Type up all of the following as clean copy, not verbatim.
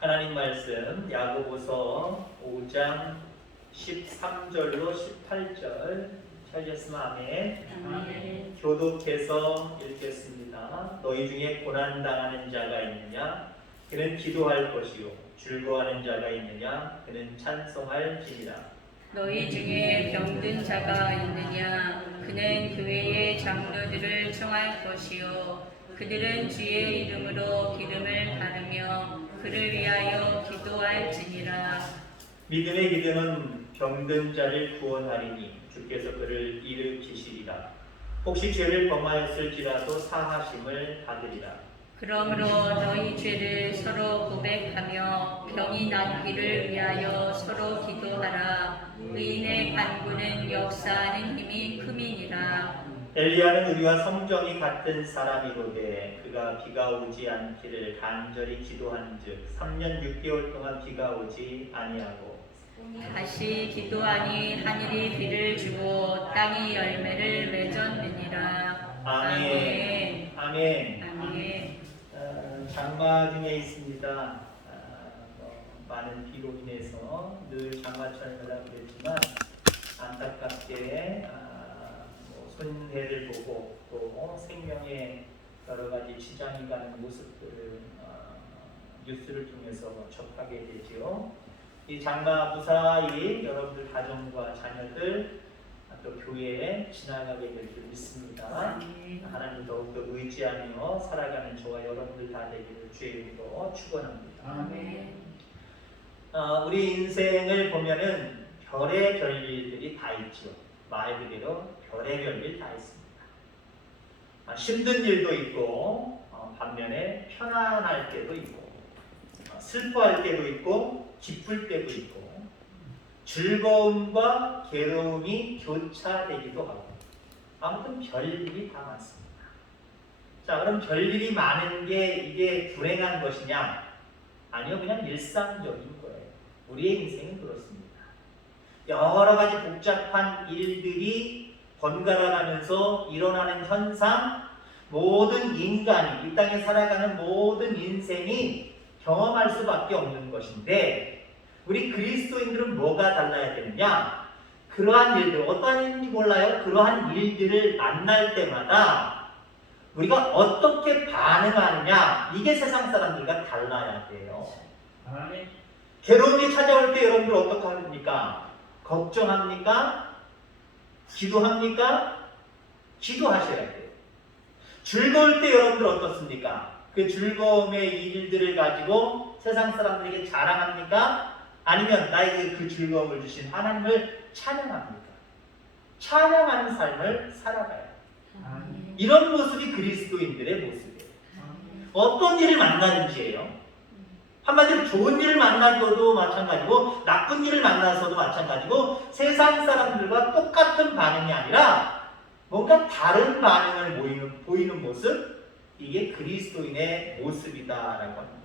하나님 말씀 야고보서 5장 13절로 18절 찾으셨으면 아멘. 아멘. 교독해서 읽겠습니다. 너희 중에 고난당하는 자가 있느냐? 그는 기도할 것이요 즐거워하는 자가 있느냐? 그는 찬송할지니라. 너희 중에 병든 자가 있느냐? 그는 교회의 장로들을 청할 것이요 그들은 주의 이름으로 기름을 바르며 그를 위하여 기도할지니라. 믿음의 기도는 병든 자를 구원하리니 주께서 그를 일으키시리라. 혹시 죄를 범하였을지라도 사하심을 받으리라. 그러므로 너희 죄를 서로 고백하며 병이 낫기를 위하여 서로 기도하라. 의인의 간구는 역사하는 힘이 큼이니라. 엘리야는 우리와 성정이 같은 사람이로되 그가 비가 오지 않기를 간절히 기도한즉 3년 6개월 동안 비가 오지 아니하고 다시 기도하니 하늘이 비를 주고 땅이 열매를 맺었느니라. 아멘. 아멘. 아멘. 장마 중에 있습니다. 많은 비로 인해서 늘 장마철을 하려고 그랬지만 안타깝게 손해를 보고 또 생명의 여러 가지 지장이 가는 모습들을 뉴스를 통해서 접하게 되지요. 이 장마 무사히 여러분들 가정과 자녀들 또 교회에 지나가게 될 줄 믿습니다. 하나님 더욱더 의지하며 살아가는 저와 여러분들 다 되기를 주의 이름으로 축원합니다. 아멘. 우리 인생을 보면은 별의 별일들이 다 있죠. 말 그대로 별의 별일 다 있습니다. 힘든 일도 있고 반면에 편안할 때도 있고 슬퍼할 때도 있고 기쁠 때도 있고 즐거움과 괴로움이 교차되기도 하고 아무튼 별일이 다 많습니다. 자, 그럼 별일이 많은 게 이게 불행한 것이냐? 아니요, 그냥 일상적인 거예요. 우리의 인생은 그렇습니다. 여러 가지 복잡한 일들이 번갈아 가면서 일어나는 현상, 모든 인간이, 이 땅에 살아가는 모든 인생이 경험할 수밖에 없는 것인데 우리 그리스도인들은 뭐가 달라야 되느냐? 그러한 일들, 어떠한 일인지 몰라요? 그러한 일들을 만날 때마다 우리가 어떻게 반응하느냐? 이게 세상 사람들과 달라야 돼요. 괴로움이 찾아올 때 여러분들 어떻게 합니까? 걱정합니까? 기도합니까? 기도하셔야 돼요. 즐거울 때 여러분들 어떻습니까? 그 즐거움의 일들을 가지고 세상 사람들에게 자랑합니까? 아니면 나에게 그 즐거움을 주신 하나님을 찬양합니까? 찬양하는 삶을 살아가야 돼요. 이런 모습이 그리스도인들의 모습이에요. 어떤 일을 만나는지예요. 한마디로 좋은 일을 만나서도 마찬가지고 나쁜 일을 만나서도 마찬가지고 세상 사람들과 똑같은 반응이 아니라 뭔가 다른 반응을 보이는 모습, 이게 그리스도인의 모습이다라고 하는 거죠.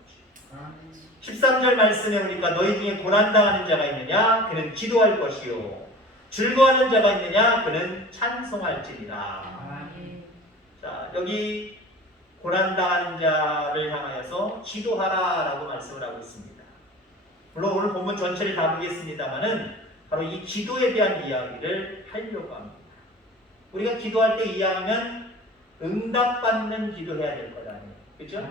13절 말씀에 보니까 너희 중에 고난당하는 자가 있느냐? 그는 기도할 것이요 즐거워하는 자가 있느냐? 그는 찬송할지니라. 자, 여기 고난당하는 자를 향하여서 기도하라라고 말씀을 하고 있습니다. 물론 오늘 본문 전체를 다 보겠습니다만은 바로 이 기도에 대한 이야기를 하려고 합니다. 우리가 기도할 때 이야기하면 응답받는 기도해야 될 거다. 그죠?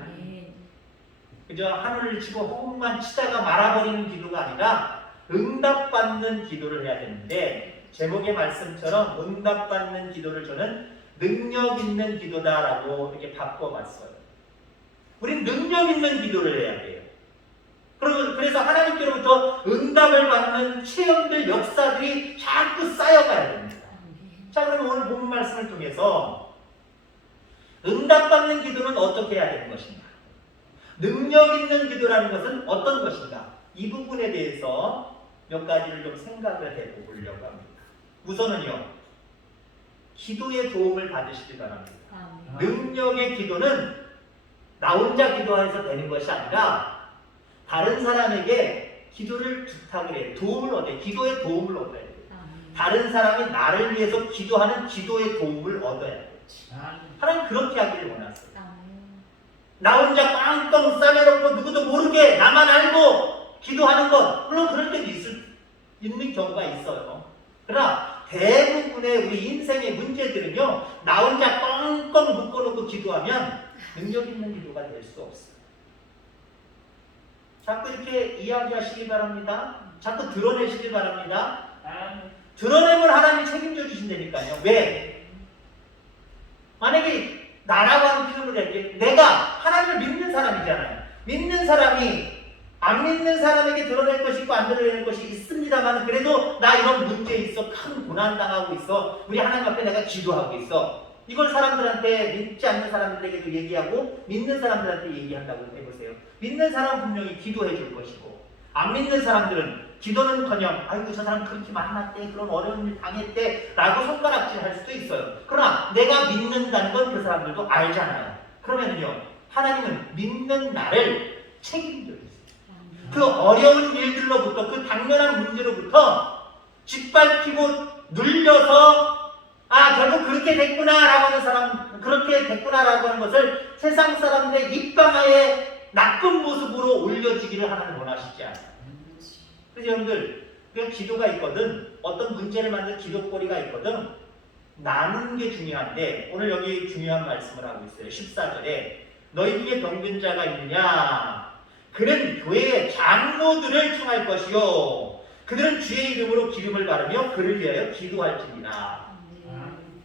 그죠? 하늘을 치고 호흡만 치다가 말아버리는 기도가 아니라 응답받는 기도를 해야 되는데 제목의 말씀처럼 응답받는 기도를 저는 능력 있는 기도다라고 이렇게 바꿔봤어요. 우린 능력 있는 기도를 해야 돼요. 그래서 하나님께로부터 응답을 받는 체험들, 역사들이 자꾸 쌓여가야 됩니다. 자, 그럼 오늘 본문 말씀을 통해서 응답받는 기도는 어떻게 해야 되는 것인가? 능력 있는 기도라는 것은 어떤 것인가? 이 부분에 대해서 몇 가지를 좀 생각을 해보려고 합니다. 우선은요, 기도의 도움을 받으시기 바랍니다. 능력의 기도는 나 혼자 기도해서 되는 것이 아니라 다른 사람에게 기도를 부탁을 해요. 도움을 얻어요. 기도의 도움을 얻어야 돼요. 다른 사람이 나를 위해서 기도하는 기도의 도움을 얻어야 돼요. 하나님 그렇게 하기를 원하세요. 나 혼자 꽝꽝 싸매놓고 누구도 모르게 나만 알고 가지고 기도하는 것, 물론 그럴 때도 있는 경우가 있어요. 그러나 대부분의 우리 인생의 문제들은요, 나 혼자 뻥뻥 묶어놓고 기도하면 능력 있는 기도가 될 수 없어요. 자꾸 이렇게 이야기하시기 바랍니다. 자꾸 드러내시기 바랍니다. 드러내면 하나님이 책임져 주신다니까요. 왜? 만약에 나라고 하는 표현을 할게, 내가 하나님을 믿는 사람이잖아요. 믿는 사람이 안 믿는 사람에게 드러낼 것이 있고 안 드러낼 것이 있습니다만, 그래도 나 이런 문제 있어, 큰 고난 당하고 있어, 우리 하나님 앞에 내가 기도하고 있어, 이걸 사람들한테, 믿지 않는 사람들에게도 얘기하고 믿는 사람들한테 얘기한다고 해보세요. 믿는 사람은 분명히 기도해 줄 것이고, 안 믿는 사람들은 기도는커녕 아이고 저 사람 그렇게 만났대, 그런 어려운 일 당했대 라고 손가락질 할 수도 있어요. 그러나 내가 믿는다는 건 그 사람들도 알잖아요. 그러면요, 하나님은 믿는 나를 책임져 주세요. 그 어려운 일들로부터, 그 당면한 문제로부터 짓밟히고 눌려서 결국 그렇게 됐구나라고 하는 사람, 그렇게 됐구나라고 하는 것을 세상 사람들의 입방아에 나쁜 모습으로 올려주기를 하나님 원하시지 않아요. 그래서 여러분들, 그 기도가 있거든, 어떤 문제를 만든 기도거리가 있거든, 나누는 게 중요한데, 오늘 여기 중요한 말씀을 하고 있어요. 14절에 너희 중에 병든 자가 있느냐? 그는 교회의 장로들을 청할 것이요, 그들은 주의 이름으로 기름을 바르며 그를 위하여 기도할지니라.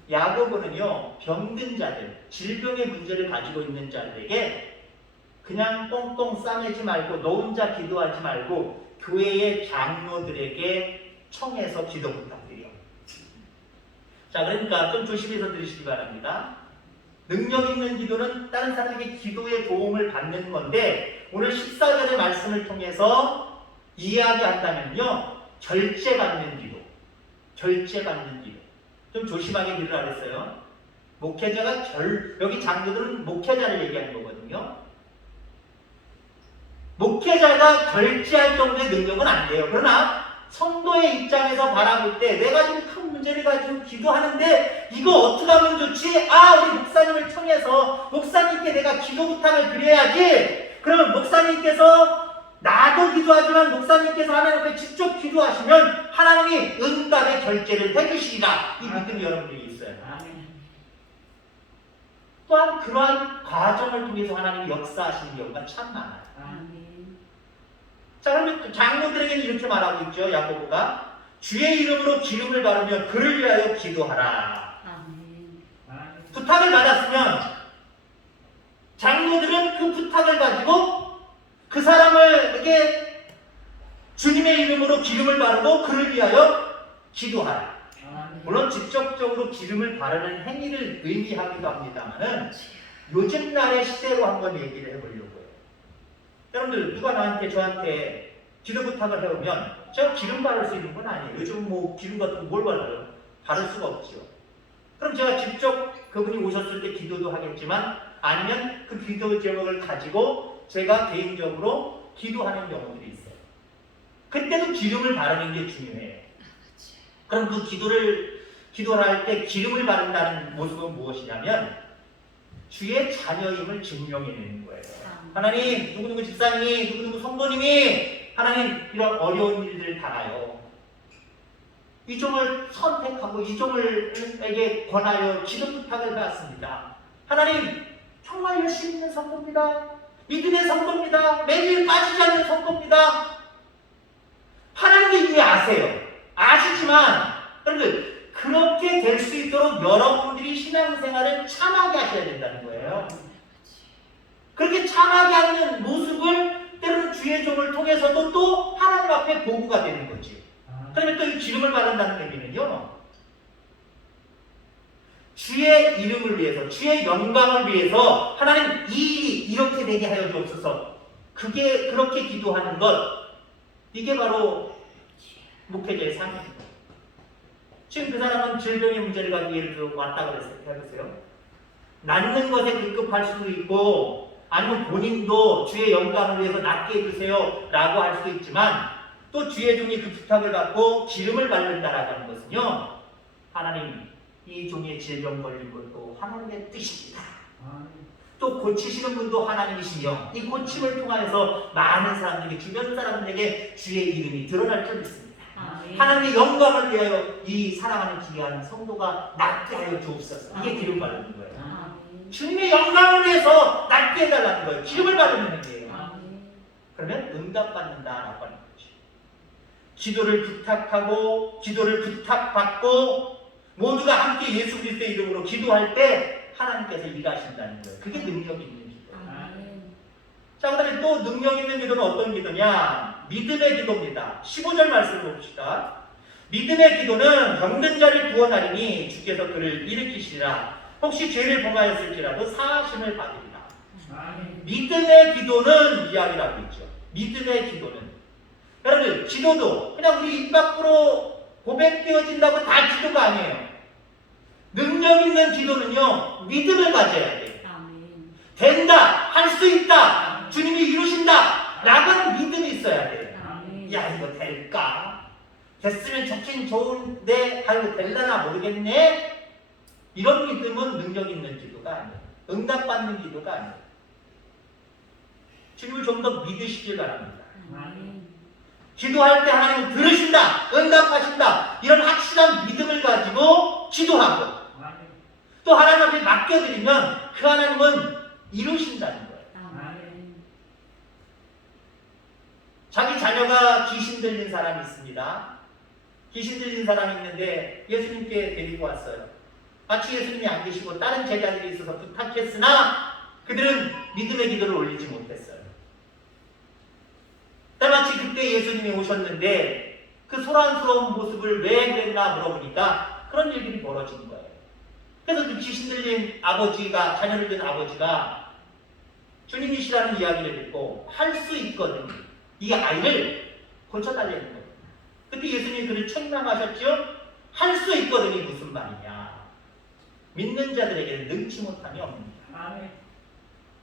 야고보는요, 병든 자들, 질병의 문제를 가지고 있는 자들에게 그냥 꽁꽁 싸매지 말고, 너 혼자 기도하지 말고 교회의 장로들에게 청해서 기도 부탁드려. 자, 그러니까 좀 조심해서 들으시기 바랍니다. 능력 있는 기도는 다른 사람에게 기도의 도움을 받는 건데, 오늘 14절의 말씀을 통해서 이야기한다면요, 절제받는 기도, 절제받는 기도. 좀 조심하게 기도를 하랬어요. 목회자가 여기 장로들은 목회자를 얘기하는 거거든요. 목회자가 결제할 정도의 능력은 안 돼요. 그러나 성도의 입장에서 바라볼 때, 내가 지금 큰 문제를 가지고 기도하는데 이거 어떻게 하면 좋지? 우리 목사님을 청해서 목사님께 내가 기도 부탁을 드려야지. 그러면 목사님께서, 나도 기도하지만 목사님께서 하나님 앞에 직접 기도하시면 하나님이 응답의 결제를 해주시리라. 이 믿음이 여러분들이 있어요. 또한 그러한 과정을 통해서 하나님이 역사하시는 경우가 참 많아요. 자, 그러면 장로들에게는 이렇게 말하고 있죠. 야고보가 주의 이름으로 기름을 바르며 그를 위하여 기도하라. 부탁을 받았으면 장로들은 그 부탁을 가지고 그 사람에게 주님의 이름으로 기름을 바르고 그를 위하여 기도하라. 물론 직접적으로 기름을 바르는 행위를 의미하기도 합니다만은 요즘 날의 시대로 한번 얘기를 해보려고요. 여러분들, 누가 저한테 기도 부탁을 해오면 제가 기름 바를 수 있는 건 아니에요. 요즘 뭐 기름 같은 거 뭘 발라요? 바를 수가 없죠. 그럼 제가 직접 그분이 오셨을 때 기도도 하겠지만, 아니면 그 기도 제목을 가지고 제가 개인적으로 기도하는 경우들이 있어요. 그때도 기름을 바르는 게 중요해요. 그럼 그 기도를 할 때 기름을 바른다는 모습은 무엇이냐면 주의 자녀임을 증명해내는 거예요. 하나님, 누구누구 집사님이, 누구누구 성도님이 하나님 이런 어려운 일들을 당하여 이 종을 선택하고 이 종을에게 권하여 기도 부탁을 받았습니다. 하나님, 정말 열심히 있는 성도입니다. 믿음의 성도입니다. 매일 빠지지 않는 성도입니다. 하나님도 이미 아세요. 아시지만 여러분들, 그렇게 될 수 있도록 여러분들이 신앙생활을 참하게 하셔야 된다는 거예요. 그렇게 참하게 하는 모습을 때로는 주의 종을 통해서도 또 하나님 앞에 보고가 되는 거지. 그러면 또 이 기름을 바른다는 의미는요, 주의 이름을 위해서, 주의 영광을 위해서 하나님 이 일이 이렇게 되게 하여 주옵소서, 그렇게 기도하는 것, 이게 바로 목회자의 삶입니다. 지금 그 사람은 질병의 문제를 가지고 예를 들어 왔다고 해보세요. 낫는 것에 급급할 수도 있고, 아니면 본인도 주의 영광을 위해서 낫게 해주세요 라고 할 수도 있지만, 또 주의 종이 그 부탁을 받고 기름을 바른다라고 하는 것은요, 하나님, 이 종의 질병 걸린 것도 하나님의 뜻입니다. 또 고치시는 분도 하나님이시며 이 고침을 통하여서 많은 사람들에게 주변 사람들에게 주의 이름이 드러날 줄 믿습니다. 하나님의 영광을 위하여 이 사랑하는 귀한 성도가 낫게 하여 주옵소서. 이게 기름 바르는 거예요. 주님의 영광을 위해서 낫게 해달라는 거예요. 기름을 바르는 거예요. 그러면 응답받는다라고 하는 거죠. 기도를 부탁하고 기도를 부탁받고 모두가 함께 예수 그리스도의 이름으로 기도할 때 하나님께서 일하신다는 거예요. 그게 능력 있는 기도예요. 자, 그 다음에 또 능력 있는 기도는 어떤 기도냐? 믿음의 기도입니다. 15절 말씀을 봅시다. 믿음의 기도는 병든 자를 구원하리니 주께서 그를 일으키시리라. 혹시 죄를 범하였을지라도 사하심을 받으리라. 믿음의 기도는 이야기라고 있죠. 믿음의 기도는 여러분, 기도도 그냥 우리 입 밖으로 고백되어진다고 다 기도가 아니에요. 능력 있는 기도는요, 믿음을 가져야 돼요. 된다, 할 수 있다, 주님이 이루신다 라고 하는 믿음이 있어야 돼요. 야, 이거 될까? 됐으면 좋긴 좋은데 이거 될라나 모르겠네? 이런 믿음은 능력 있는 기도가 아니에요. 응답받는 기도가 아니에요. 주님을 좀 더 믿으시길 바랍니다. 기도할 때 하나님은 들으신다, 응답하신다, 이런 확실한 믿음을 가지고 기도하고 또 하나님 앞에 맡겨드리면 그 하나님은 이루신다는 거예요. 자기 자녀가 귀신 들린 사람이 있습니다. 귀신 들린 사람이 있는데 예수님께 데리고 왔어요. 마치 예수님이 안 계시고 다른 제자들이 있어서 부탁했으나 그들은 믿음의 기도를 올리지 못했어요. 때마치 그때 예수님이 오셨는데 그 소란스러운 모습을 왜 그랬나 물어보니까 그런 일들이 벌어진 거예요. 그래서 그 귀신 들린 아버지가, 자녀를 둔 아버지가 주님이시라는 이야기를 듣고 할 수 있거든, 이 아이를 고쳐달라는 거예요. 그때 예수님이 그를 책망하셨죠? 할 수 있거든이 무슨 말이냐? 믿는 자들에게는 능치 못함이 없느니라.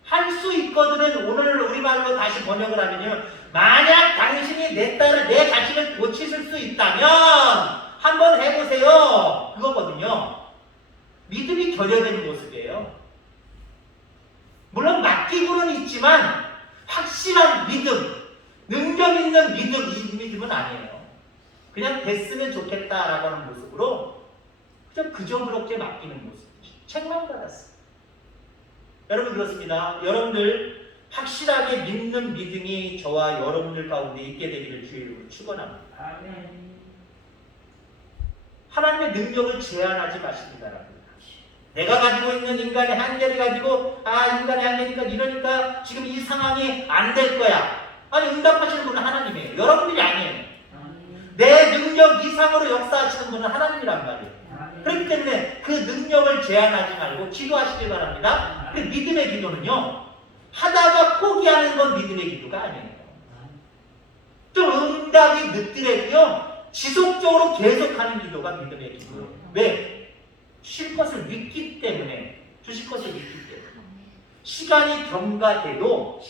할 수 있거든은 오늘 우리말로 다시 번역을 하면요, 만약 당신이 내 딸을, 내 자식을 고치실 수 있다면 한번 해보세요, 그거거든요. 믿음이 결여된 모습이에요. 물론 맡기고는 있지만 확실한 믿음, 능력 있는 믿음, 이 믿음은 아니에요. 그냥 됐으면 좋겠다라고 하는 모습으로 그냥 그저 그렇게 맡기는 모습이죠. 책망받았어요. 여러분, 그렇습니다. 여러분들 확실하게 믿는 믿음이 저와 여러분들 가운데 있게 되기를 주의 이름으로 축원합니다. 하나님의 능력을 제한하지 마시기 바랍니다. 내가 가지고 있는 인간의 한계를 가지고 인간의 한계니까 이러니까 지금 이 상황이 안 될 거야. 아니, 응답하시는 분은 하나님이에요. 여러분들이 아니에요. 내 능력 이상으로 역사하시는 분은 하나님이란 말이에요. 그렇기 때문에 그 능력을 제한하지 말고 기도하시길 바랍니다. 근데 믿음의 기도는요, 하다가 포기하는 건 믿음의 기도가 아니에요. 좀 응답이 늦더라도요, 지속적으로 계속하는 기도가 믿음의 기도예요. 왜? 주실 것을 믿기 때문에, 주실 것을 믿기 때문에. 시간이 경과돼도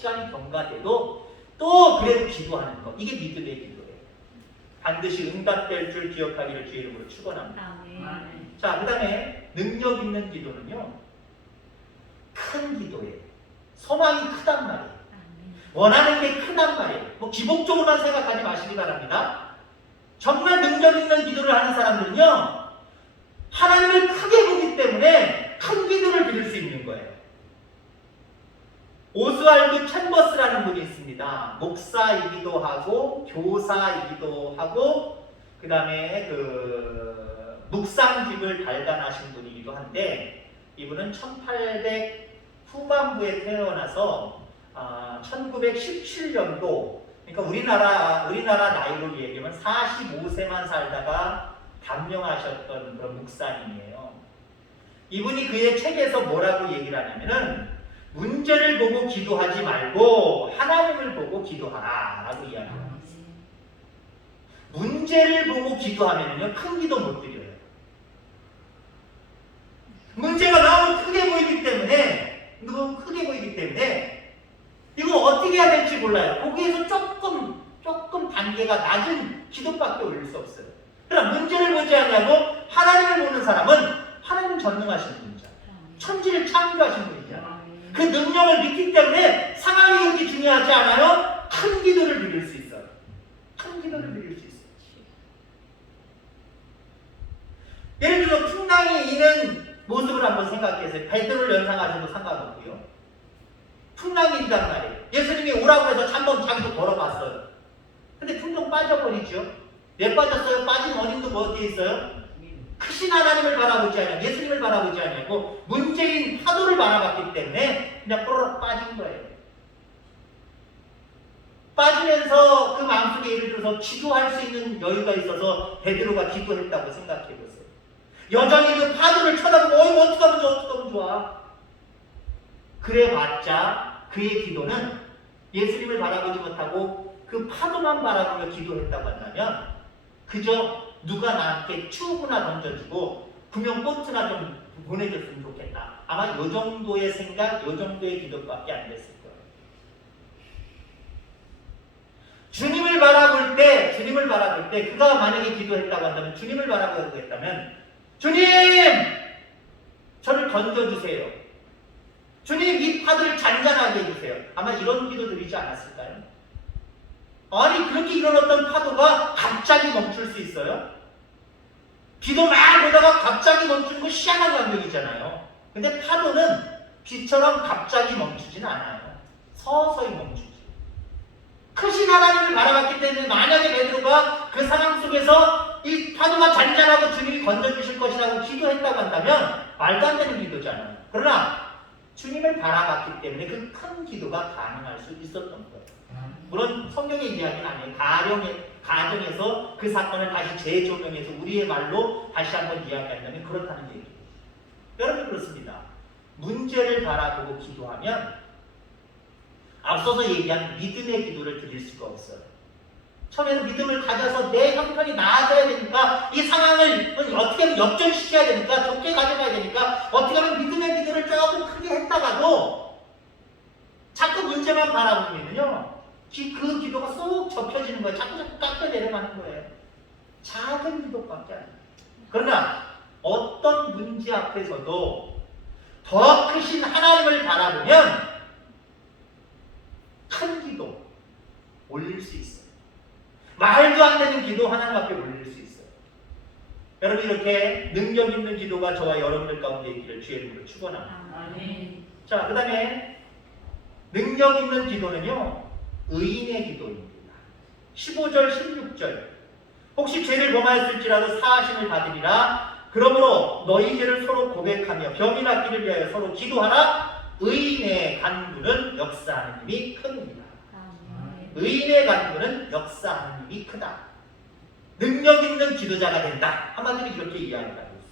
또 그래도 기도하는 것, 이게 믿음의 기도예요. 반드시 응답될 줄 기억하기를 주의 이름으로 축원합니다. 자, 그 다음에 능력 있는 기도는요, 큰 기도예요. 소망이 크단 말이에요. 원하는 게 크단 말이에요. 뭐 기복적으로만 생각하지 마시기 바랍니다. 정말 능력 있는 기도를 하는 사람들은요, 하나님을 크게 보기 때문에 큰 기도를 드릴 수 있는 거예요. 오스왈드 챔버스라는 분이 있습니다. 목사이기도 하고 교사이기도 하고 그 다음에 묵상집을 발간하신 분이기도 한데, 이분은 1800 후반부에 태어나서 1917년도, 그러니까 우리나라 나이로 얘기하면 45세만 살다가 감명하셨던 그런 목사님이에요. 이분이 그의 책에서 뭐라고 얘기를 하냐면은, 문제를 보고 기도하지 말고 하나님을 보고 기도하라 라고 이야기합니다. 문제를 보고 기도하면요, 큰 기도 못 드려요. 문제가 너무 크게 보이기 때문에 이거 어떻게 해야 될지 몰라요. 거기에서 조금 단계가 낮은 기도밖에 올릴 수 없어요. 그러나 문제를 보지 않냐고 하나님을 보는 사람은 하나님 전능하신 분이잖아요. 천지를 창조하신 분이잖아요. 그 능력을 믿기 때문에 상황이 그렇게 중요하지 않아요? 큰 기도를 드릴 수 있어요. 큰 기도를 드릴 수 있어요. 예를 들어 풍랑이 있는 모습을 한번 생각해보세요. 베드로를 연상하셔도 상관없고요. 풍랑이 있단 말이에요. 예수님이 오라고 해서 한번 자기도 걸어봤어요. 근데 풍경 빠져버리죠. 왜 빠졌어요? 빠진 원인도 뭐 어디에 있어요? 크신 하나님을 바라보지 않고 예수님을 바라보지 않고 문제인 파도를 바라봤기 때문에 그냥 꼬르륵 빠진 거예요. 빠지면서 그 마음속에 예를 들어서 기도할 수 있는 여유가 있어서 베드로가 기도했다고 생각해보세요. 여전히 그 파도를 쳐다보고 어떻게 하면 좋아, 어떻게 하면 좋아. 그래봤자 그의 기도는 예수님을 바라보지 못하고 그 파도만 바라보며 기도했다고 한다면 그저 누가 나한테 튜브나 던져주고 구명보트나 좀 보내줬으면 좋겠다. 아마 요 정도의 생각, 요 정도의 기도밖에 안 됐을 거예요. 주님을 바라볼 때 그가 만약에 기도했다고 한다면 주님을 바라보고 했다면 주님! 저를 던져주세요. 주님 이 파도를 잔잔하게 해주세요. 아마 이런 기도 드리지 않았을까요? 아니 그렇게 일어났던 파도가 갑자기 멈출 수 있어요? 비도 막 오다가 갑자기 멈추는 거 희한한 감정이잖아요. 근데 파도는 비처럼 갑자기 멈추진 않아요. 서서히 멈추지. 크신 하나님을 바라봤기 때문에 만약에 베드로가 그 상황 속에서 이 파도가 잔잔하고 주님이 건져주실 것이라고 기도했다고 한다면 말도 안 되는 기도잖아요. 그러나 주님을 바라봤기 때문에 그 큰 기도가 가능할 수 있었던 거예요. 물론 성경의 이야기는 아니에요. 가정에서 그 사건을 다시 재조명해서 우리의 말로 다시 한번 이야기한다면 그렇다는 얘기예요. 여러분 그렇습니다. 문제를 바라보고 기도하면 앞서서 얘기한 믿음의 기도를 드릴 수가 없어요. 처음에는 믿음을 가져서 내 형편이 나아져야 되니까 이 상황을 어떻게 하면 역전시켜야 되니까 좋게 가져가야 되니까 어떻게 하면 믿음의 기도를 조금 크게 했다가도 자꾸 문제만 바라보면요 그 기도가 쏙 접혀지는 거예요. 자꾸 깎여 내려가는 거예요. 작은 기도밖에 안 돼요. 그러나 어떤 문제 앞에서도 더 크신 하나님을 바라보면 큰 기도 올릴 수 있어요. 말도 안 되는 기도 하나님 앞에 올릴 수 있어요. 여러분 이렇게 능력 있는 기도가 저와 여러분들 가운데 있기를 주의 이름으로 축원합니다. 자, 그 다음에 능력 있는 기도는요 의인의 기도입니다. 15절 16절 혹시 죄를 범하였을지라도 사하심을 받으리라. 그러므로 너희 죄를 서로 고백하며 병이 낫기를 위하여 서로 기도하라. 의인의 간구는 역사하는 힘이 큽니다. 의인의 간구는 역사하는 힘이 크다. 능력 있는 기도자가 된다. 한마디로 이렇게 이야기하고 있습니다.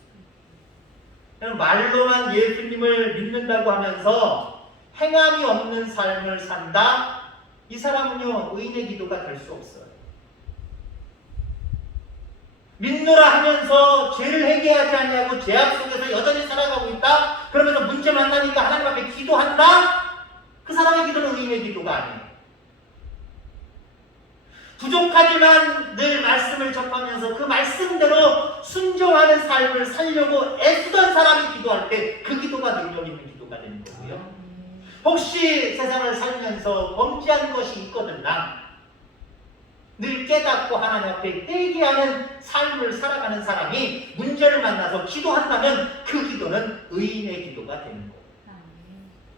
그냥 말로만 예수님을 믿는다고 하면서 행함이 없는 삶을 산다. 이 사람은요 의인의 기도가 될 수 없어요. 믿노라 하면서 죄를 회개하지 아니하고 죄악 속에서 여전히 살아가고 있다. 그러면서 문제 만나니까 하나님 앞에 기도한다. 그 사람의 기도는 의인의 기도가 아니에요. 부족하지만 늘 말씀을 접하면서 그 말씀대로 순종하는 삶을 살려고 애쓰던 사람이 기도할 때 그 기도가 능력 있는 기도가 되는 거고요. 혹시 세상을 살면서 범죄한 것이 있거든 늘 깨닫고 하나님 앞에 회개하는 삶을 살아가는 사람이 문제를 만나서 기도한다면 그 기도는 의인의 기도가 되는 거예요.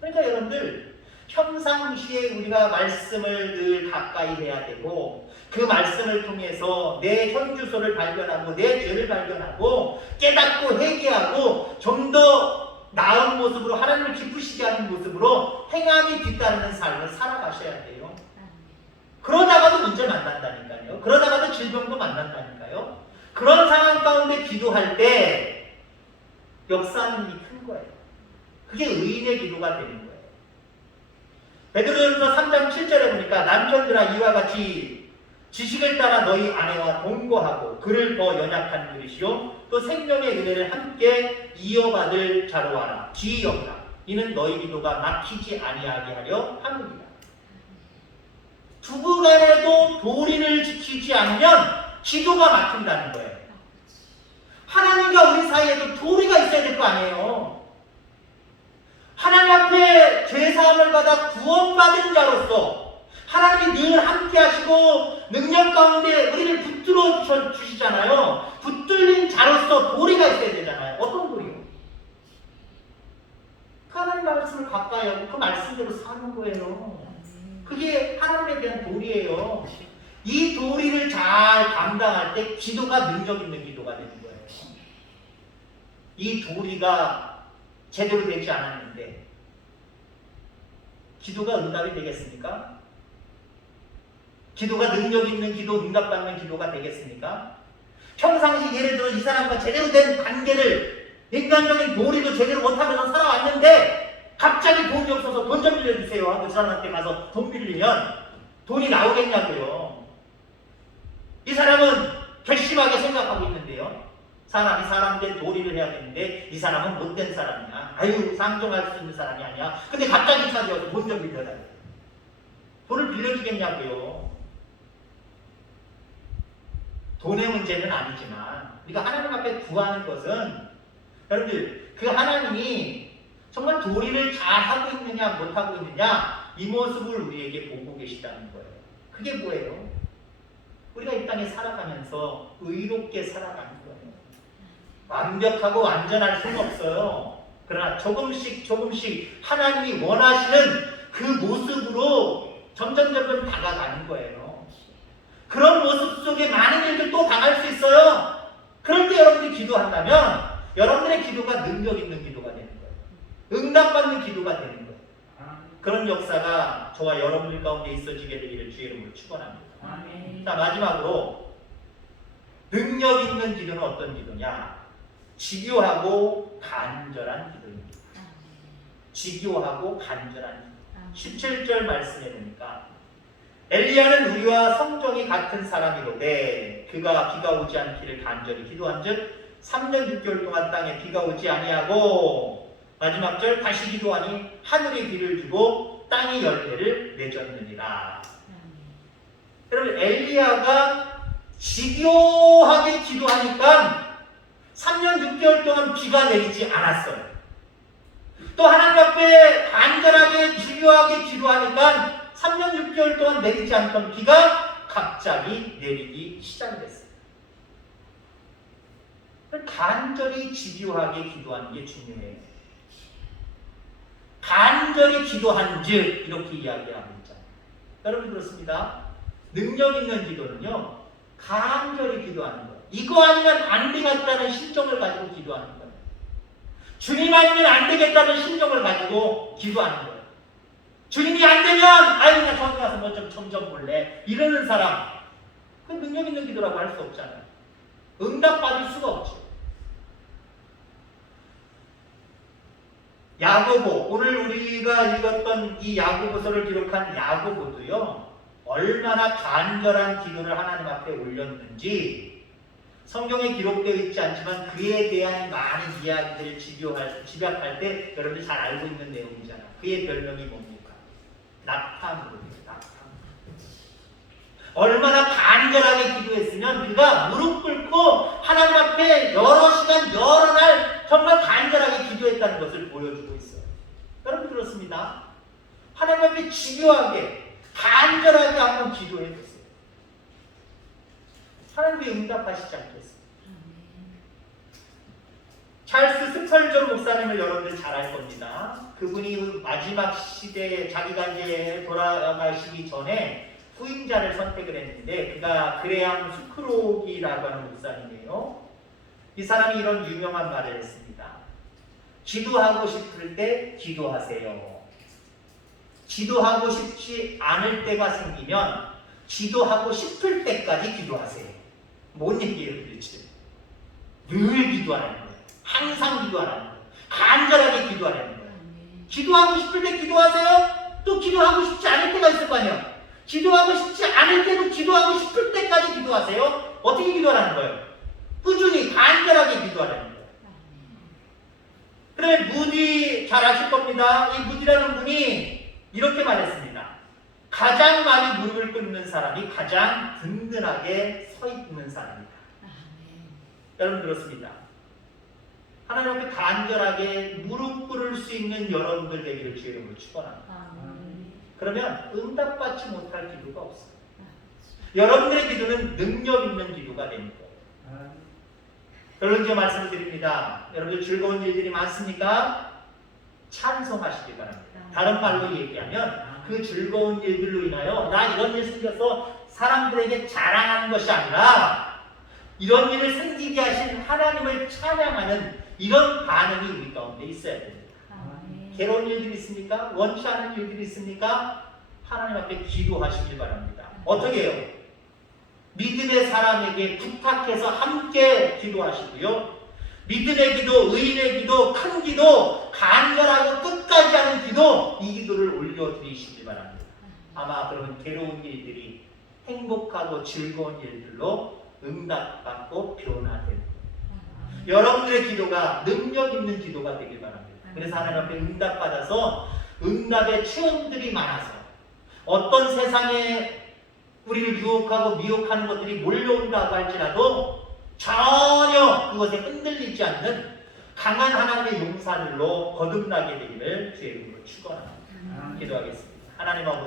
그러니까 여러분들 평상시에 우리가 말씀을 늘 가까이 해야 되고 그 말씀을 통해서 내 현주소를 발견하고 내 죄를 발견하고 깨닫고 회개하고 좀 더 나은 모습으로 하나님을 기쁘시게 하는 모습으로 행함이 뒤따르는 삶을 살아가셔야 돼요. 그러다가도 문제 만난다니까요. 그러다가도 질병도 만난다니까요. 그런 상황 가운데 기도할 때 역사는 힘이 큰 거예요. 그게 의인의 기도가 되는 거예요. 베드로전서 3장 7절에 보니까 남편들아 이와 같이 지식을 따라 너희 아내와 동거하고 그를 더 연약한 그릇이요 또 생명의 은혜를 함께 이어받을 자로 하라. 귀히 여기라. 이는 너희 기도가 막히지 아니하게 하려 함이니라. 부부간에도 도리를 지키지 않으면 기도가 막힌다는 거예요. 하나님과 우리 사이에도 도리가 있어야 될 거 아니에요. 하나님 앞에 죄사함을 받아 구원받은 자로서 하나님이 늘 함께 하시고 능력 가운데 우리를 붙들어 주시잖아요. 붙들린 자로서 도리가 있어야 되잖아요. 어떤 도리요? 그 하나님 말씀을 가까이 하고 그 말씀대로 사는 거예요. 그게 하나님에 대한 도리예요. 이 도리를 잘 감당할 때 기도가 능력 있는 기도가 되는 거예요. 이 도리가 제대로 되지 않았는데 기도가 응답이 되겠습니까? 기도가 능력 있는 기도, 응답받는 기도가 되겠습니까? 평상시 예를 들어 이 사람과 제대로 된 관계를 인간적인 도리도 제대로 못하면서 살아왔는데 갑자기 돈이 없어서 돈 좀 빌려주세요 하고 그 사람한테 가서 돈 빌리면 돈이 나오겠냐고요. 이 사람은 괘씸하게 생각하고 있는데요. 사람이 사람된 도리를 해야 되는데 이 사람은 못된 사람이야. 아유, 상종할 수 있는 사람이 아니야. 근데 갑자기 찾아와서 돈 좀 빌려달래. 돈을 빌려주겠냐고요. 돈의 문제는 아니지만 우리가 하나님 앞에 구하는 것은 여러분들 그 하나님이 정말 도리를 잘 하고 있느냐 못하고 있느냐 이 모습을 우리에게 보고 계시다는 거예요. 그게 뭐예요? 우리가 이 땅에 살아가면서 의롭게 살아가는 거예요. 완벽하고 완전할 수는 없어요. 그러나 조금씩 하나님이 원하시는 그 모습으로 점점 다가가는 거예요. 그런 모습 속에 많은 일들 또 당할 수 있어요. 그럴 때 여러분들이 기도한다면 여러분들의 기도가 능력 있는 기도가 되는 거예요. 응답받는 기도가 되는 거예요. 그런 역사가 저와 여러분들 가운데 있어지게 되기를 주의 이름으로 축원합니다. 자, 마지막으로 능력 있는 기도는 어떤 기도냐? 지교하고 간절한 기도입니다. 지교하고 간절한 기도. 17절 말씀에 보니까 엘리야는 우리와 성정이 같은 사람이로되 그가 비가 오지 않기를 간절히 기도한즉 3년 6개월 동안 땅에 비가 오지 아니하고 마지막 절 다시 기도하니 하늘이 비를 주고 땅이 열매를 맺었느니라. 여러분 엘리야가 지교하게 기도하니까 3년 6개월 동안 비가 내리지 않았어요. 또 하나님 앞에 간절하게 지교하게 기도하니까 3년 6개월 동안 내리지 않던 비가 갑자기 내리기 시작됐어요. 간절히 집요하게 기도하는 게 중요해요. 간절히 기도한즉 이렇게 이야기하고 있잖아요. 여러분 그렇습니다. 능력 있는 기도는요, 간절히 기도하는 거예요. 이거 아니면 안 되겠다는 심정을 가지고 기도하는 거예요. 주님 아니면 안 되겠다는 심정을 가지고 기도하는 거예요. 주님이 안 되면 아유 나 저기 가서 뭐 좀 점점 볼래 이러는 사람 그 능력 있는 기도라고 할 수 없잖아요. 응답받을 수가 없죠. 야고보, 오늘 우리가 읽었던 이 야고보서를 기록한 야고보도요 얼마나 간절한 기도를 하나님 앞에 올렸는지 성경에 기록되어 있지 않지만 그에 대한 많은 이야기들을 집약할 때 여러분들 잘 알고 있는 내용이잖아요. 그의 별명이 뭡니까? 낙타무릎이에요. 낙타무릎. 얼마나 간절하게 기도했으면 그가 무릎 꿇고 하나님 앞에 여러 시간 여러 날 정말 간절하게 기도했다는 것을 보여주고 있어요. 여러분 그렇습니다. 하나님 앞에 집요하게 간절하게 한번 기도해 보세요. 하나님이 응답하시지 않겠어요? 찰스 스펄전 목사님을 여러분들 잘 알 겁니다. 그분이 마지막 시대에 자기가 이제 돌아가시기 전에 후임자를 선택을 했는데 그가 그레암 스크록이라고 하는 목사님이에요. 이 사람이 이런 유명한 말을 했습니다. 기도하고 싶을 때 기도하세요. 기도하고 싶지 않을 때가 생기면 기도하고 싶을 때까지 기도하세요. 뭔 얘기예요 도대체? 늘 기도하는 거예요. 항상 기도하라는 거예요. 간절하게 기도하라는 거예요. 기도하고 싶을 때 기도하세요. 또 기도하고 싶지 않을 때가 있을 거 아니에요. 기도하고 싶지 않을 때도 기도하고 싶을 때까지 기도하세요. 어떻게 기도하라는 거예요? 꾸준히 간절하게 기도하라는 거예요. 그다음에 무디 잘 아실 겁니다. 이 무디라는 분이 이렇게 말했습니다. 가장 많이 무릎을 꿇는 사람이 가장 든든하게 서 있는 사람이다. 여러분 그렇습니다. 하나님 앞에 간절하게 무릎 꿇을 수 있는 여러분들 되기를 주의 이름으로 축원합니다. 아멘. 그러면 응답받지 못할 기도가 없어요. 여러분들의 기도는 능력 있는 기도가 됩니다. 여러분 제가 말씀을 드립니다. 여러분들 즐거운 일들이 많습니까? 찬송하시기 바랍니다. 다른 말로 얘기하면 그 즐거운 일들로 인하여 나 이런 일 생겨서 사람들에게 자랑하는 것이 아니라 이런 일을 생기게 하신 하나님을 찬양하는 이런 반응이 우리 가운데 있어야 됩니다. 아멘. 괴로운 일들이 있습니까? 원치 않은 일들이 있습니까? 하나님 앞에 기도하시길 바랍니다. 어떻게 해요? 믿음의 사람에게 부탁해서 함께 기도하시고요. 믿음의 기도, 의인의 기도, 큰 기도, 간절하고 끝까지 하는 기도, 이 기도를 올려드리시길 바랍니다. 아마 그러면 괴로운 일들이 행복하고 즐거운 일들로 응답받고 변화되는 여러분들의 기도가 능력 있는 기도가 되길 바랍니다. 그래서 하나님 앞에 응답받아서 응답의 체험들이 많아서 어떤 세상에 우리를 유혹하고 미혹하는 것들이 몰려온다고 할지라도 전혀 그것에 흔들리지 않는 강한 하나님의 용사들로 거듭나게 되기를 주의 이름으로 축원합니다. 기도하겠습니다. 하나님 아버지